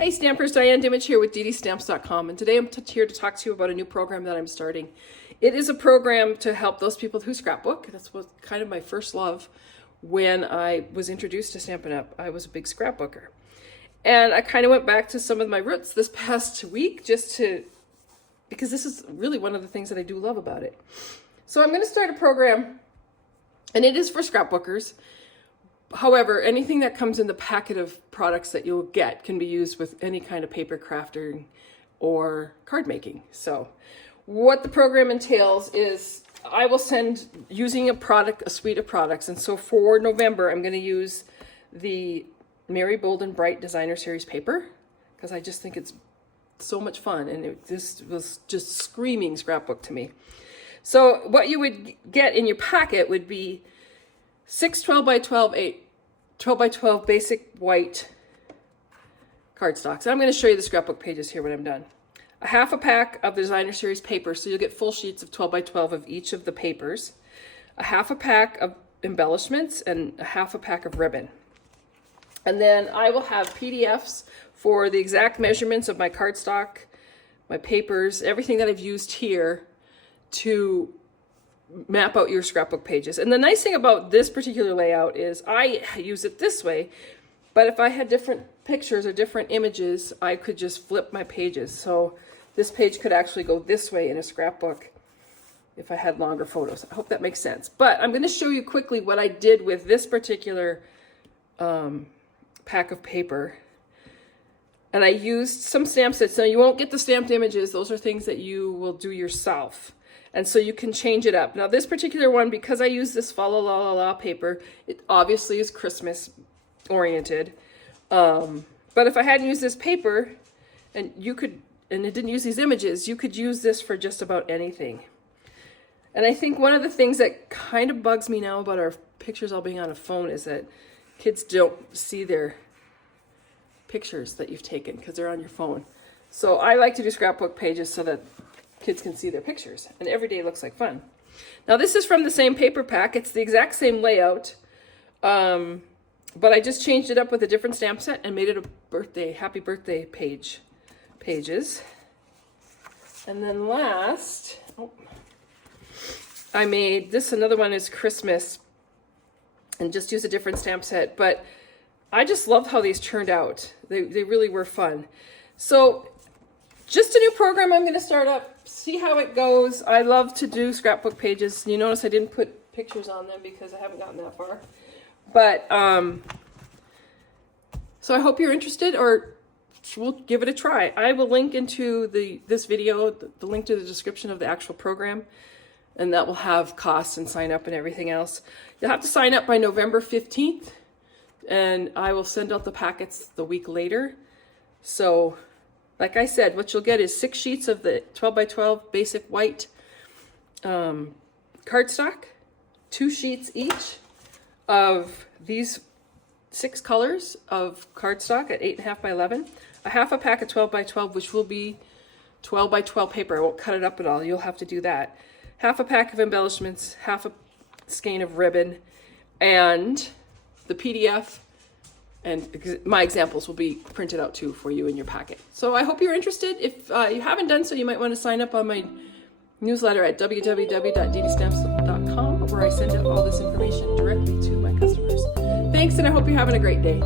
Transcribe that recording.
Hey Stampers, Diane Dimich here with DDStamps.com, and today I'm here to talk to you about a new program that I'm starting. It is a program to help those people who scrapbook. That's what kind of my first love when I was introduced to Stampin' Up. I was a big scrapbooker. And I kind of went back to some of my roots this past week because this is really one of the things that I do love about it. So I'm going to start a program, and it is for scrapbookers. However, anything that comes in the packet of products that you'll get can be used with any kind of paper crafting or card making. So what the program entails is I will send using a suite of products. And so for November, I'm going to use the Merry Bold and Bright Designer Series paper because I just think it's so much fun. And this was just screaming scrapbook to me. So what you would get in your packet would be 6 12 by 12 by 12 basic white cardstocks. I'm going to show you the scrapbook pages here when I'm done. A half a pack of the Designer Series paper, so you'll get full sheets of 12 by 12 of each of the papers. A half a pack of embellishments and a half a pack of ribbon. And then I will have PDFs for the exact measurements of my cardstock, my papers, everything that I've used here to map out your scrapbook pages. And the nice thing about this particular layout is I use it this way, but if I had different pictures or different images, I could just flip my pages. So this page could actually go this way in a scrapbook if I had longer photos. I hope that makes sense. But I'm going to show you quickly what I did with this particular pack of paper. And I used some stamp sets. Now you won't get the stamped images. Those are things that you will do yourself. And so you can change it up. Now this particular one, because I use this Fa La La La La paper, it obviously is Christmas oriented. But if I hadn't used this paper and it didn't use these images, you could use this for just about anything. And I think one of the things that kind of bugs me now about our pictures all being on a phone is that kids don't see their pictures that you've taken because they're on your phone. So I like to do scrapbook pages so that kids can see their pictures, and every day looks like fun. Now this is from the same paper pack. It's the exact same layout, but I just changed it up with a different stamp set and made it a happy birthday pages. And then last, I made this. Another one is Christmas, and just use a different stamp set. But I just loved how these turned out. They really were fun. So just a new program I'm going to start up, see how it goes. I love to do scrapbook pages. You notice I didn't put pictures on them because I haven't gotten that far. But, so I hope you're interested, or we'll give it a try. I will link into this video, the link to the description of the actual program, and that will have costs and sign up and everything else. You'll have to sign up by November 15th, and I will send out the packets the week later. So like I said, what you'll get is 6 sheets of the 12 by 12 basic white cardstock, 2 sheets each of these 6 colors of cardstock at 8.5 by 11, a half a pack of 12 by 12, which will be 12 by 12 paper. I won't cut it up at all. You'll have to do that. Half a pack of embellishments, half a skein of ribbon, and the PDF. And my examples will be printed out too for you in your packet. So I hope you're interested. If you haven't done so, you might want to sign up on my newsletter at www.DDStamps.com, where I send out all this information directly to my customers. Thanks, and I hope you're having a great day.